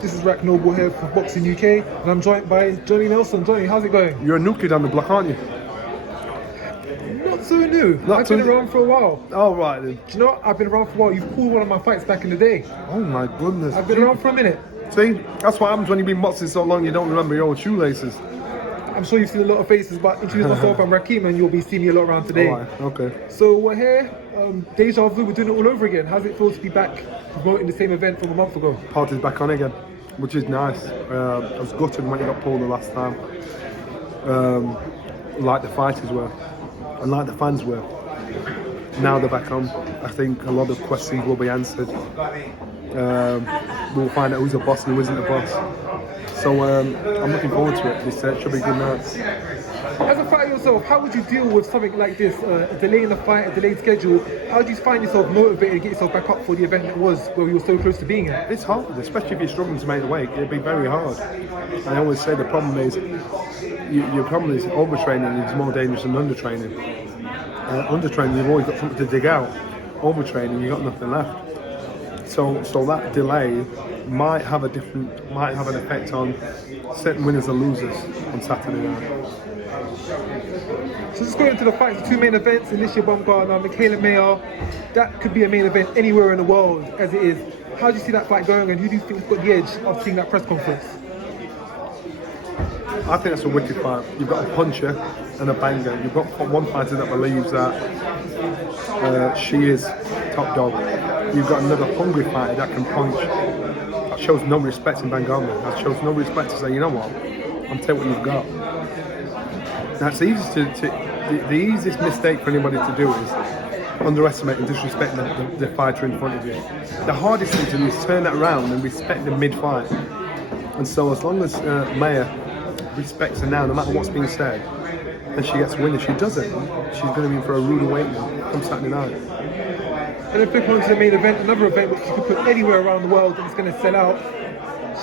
This is Rack Noble here for Boxing UK, and I'm joined by Johnny Nelson. Johnny, how's it going? You're a new kid on the block, aren't you? Not so new. I've been around for a while. Oh, right then. Do you know what? I've been around for a while. You've pulled one of my fights back in the day. Oh my goodness. I've been around for a minute. See, that's what happens when you've been boxing so long you don't remember your old shoelaces. I'm sure you've seen a lot of faces, but introduce myself, I'm Rakim, and you'll be seeing me a lot around today. All right, okay. So we're here, deja vu, we're doing it all over again. How's it feel to be back promoting the same event from a month ago? Party's back on again, which is nice. I was gutted when you got pulled the last time. Like the fighters were, and like the fans were. Now they're back on. I think a lot of questions will be answered. We'll find out who's the boss and who isn't the boss. So I'm looking forward to it. This should be a good night. As a fighter yourself, how would you deal with something like this? A delay in the fight, a delayed schedule. How do you find yourself motivated to get yourself back up for the event that was where you were so close to being in? It's hard, especially if you're struggling to make the weight. It'd be very hard. And I always say the problem is, your problem is overtraining is more dangerous than undertraining. Undertraining, you've always got something to dig out. Overtraining, you've got nothing left. So that delay might have an effect on certain winners and losers on Saturday night. So just going into the fights, the two main events, Alicia Baumgartner, Michaela Mayer, that could be a main event anywhere in the world as it is. How do you see that fight going, and who do you think has got the edge of seeing that press conference? I think that's a wicked fight. You've got a puncher and a banger. You've got one fighter that believes that she is top dog. You've got another hungry fighter that can punch. That shows no respect in Bangama. That shows no respect to say, you know what, I'm telling what you've got. That's easy the easiest mistake for anybody to do is underestimate and disrespect the fighter in front of you. The hardest thing to do is turn that around and respect them mid-fight. And so as long as Mayer respects her now, no matter what's being said, then she gets a win. If she doesn't, she's going to be in for a rude awakening come Saturday night. And then flipping on to the main event, another event which you could put anywhere around the world and it's going to sell out.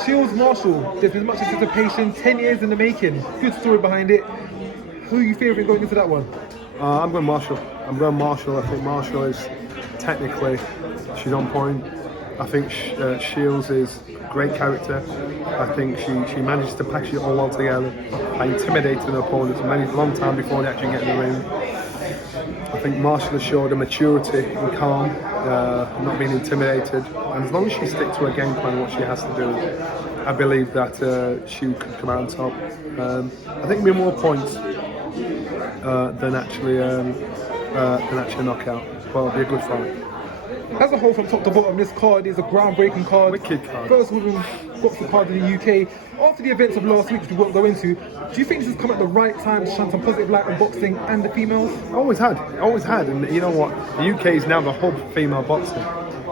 Shields Marshall, there's been much anticipation, 10 years in the making, good story behind it. Who are you favouring going into that one? I'm going Marshall. I think Marshall is technically, she's on point. I think Shields is great character. I think she manages to package it all together by intimidating her opponents a long time before they actually get in the ring. I think Marshall has showed a maturity and calm, not being intimidated. And as long as she sticks to her game plan, what she has to do, I believe that she could come out on top. I think it'll be more points than actually a knockout. But it'll be a good fight. As a whole, from top to bottom, this card is a groundbreaking card. Wicked card. First women boxing card in the UK. After the events of last week, which we won't go into, do you think this has come at the right time to shine some positive light on boxing and the females? Always had. And you know what? The UK is now the hub for female boxing.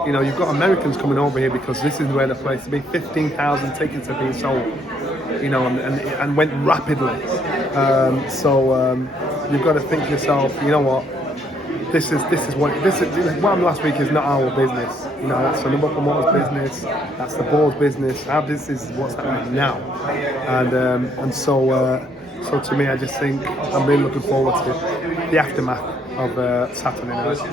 You know, you've got Americans coming over here because this is where the place to be. 15,000 tickets have been sold. You know, and went rapidly. So you've got to think to yourself, you know what? This is what happened last week is not our business. You know, that's another promoter's business. That's the board's business. Our business is what's happening now. And so to me, I just think I'm really looking forward to the aftermath of Saturday night. Also,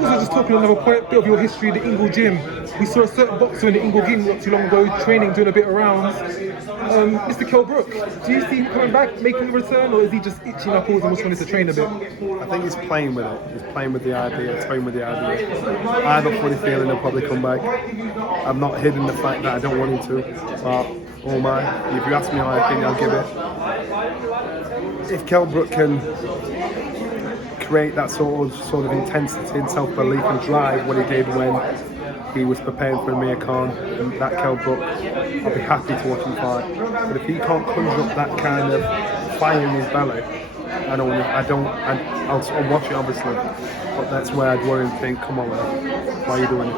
just talking on another point, bit of your history, the Ingle Gym. We saw a certain boxer in the Ingle Gym not too long ago, training, doing a bit of rounds. Mr. Kell Brook, do you see him coming back, making a return, or is he just itching up and just wanting to train a bit? I think he's playing with it. He's playing with the idea, toying with the idea. I have a funny feeling he'll probably come back. I'm not hidden the fact that I don't want him to, but oh my, if you ask me my opinion, I'll give it. If Kell Brook can create that sort of intensity and self-belief and drive what he did when he was preparing for Amir Khan and that Kell Brook, I'll be happy to watch him fight. But if he can't conjure up that kind of fire in his belly, I'll watch it obviously, but that's where I'd worry and think, come on man, why are you doing it?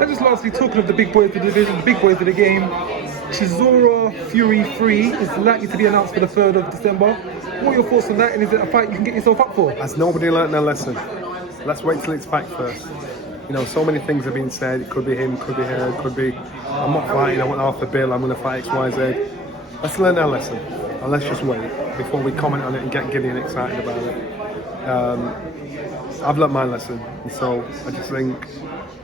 And just lastly, talking of the big boys of the division, the big boys of the game, Chisora Fury 3 is likely to be announced for the 3rd of December. What are your thoughts on that, and is it a fight you can get yourself up for? Has nobody learnt their lesson? Let's wait till it's back first. You know, so many things have been said. It could be him, could be her, it could be, I'm not fighting, I want half the bill, I'm going to fight X, Y, Z. Let's learn our lesson, and let's just wait before we comment on it and get giddy and excited about it. I've learnt my lesson, and so I just think,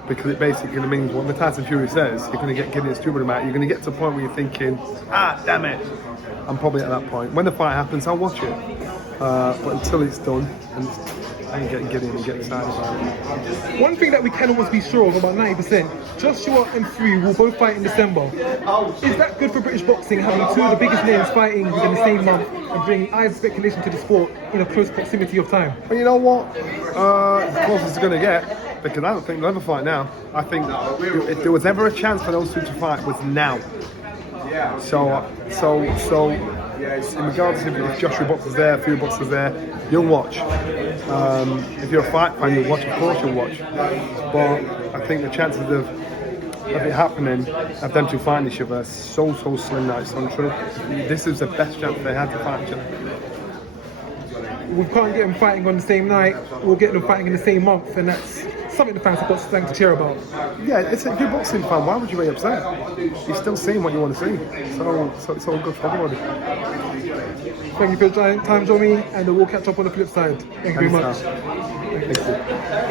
because it basically means what the Tyson Fury says, you're going to get getting stupid about it. You're going to get to a point where you're thinking, damn it. I'm probably at that point. When the fight happens, I'll watch it. But until it's done, and I ain't getting giddy and get excited about it. One thing that we can almost be sure of, about 90%, Joshua and Fury will both fight in December. Is that good for British boxing, having two of the biggest names fighting within the same month and bringing eyes speculation to the sport in a close proximity of time? But you know what? The closest it's going to get, because I don't think they'll ever fight now. I think if there was ever a chance for those two to fight, it was now. So in regards to if Joshua boxes there, Fury boxes there, you'll watch. If you're a fight fan, you'll watch. Of course, you'll watch. But I think the chances of it happening, of them two fighting each other, so slim that it's untrue. This is the best chance they had to fight each other. We can't get them fighting on the same night. We'll get them fighting in the same month, and that's something the fans have got something to cheer about. Yeah, if you're a boxing fan, why would you be upset? You're still seeing what you want to see. So it's all good for everybody. Thank you for your time, Johnny, and we'll catch up on the flip side. Thank you very much. Thank you.